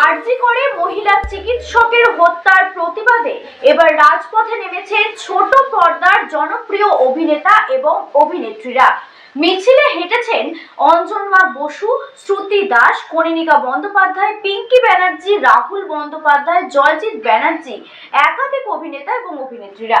আরজি করে মহিলা চিকিৎসকের হত্যার প্রতিবাদে এবার রাজপথে নেমেছেন ছোট পর্দার জনপ্রিয় অভিনেতা এবং অভিনেত্রীরা। মিছিলে হেঁটেছেন অঞ্জনমা বসু, শ্রুতি দাস কনিনিকা বন্দ্যোপাধ্যায়, পিঙ্কি ব্যানার্জি, রাহুল বন্দ্যোপাধ্যায়, জয়জিৎ ব্যানার্জি, একাধিক অভিনেতা এবং অভিনেত্রীরা।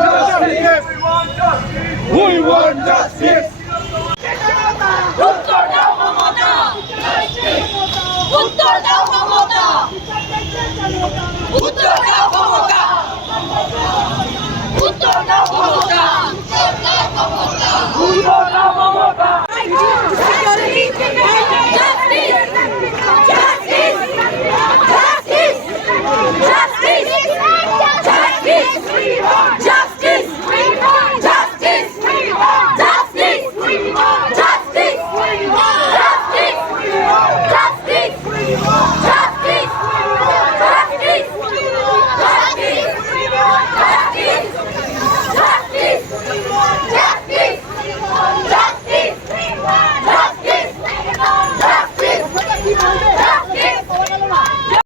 We want justice!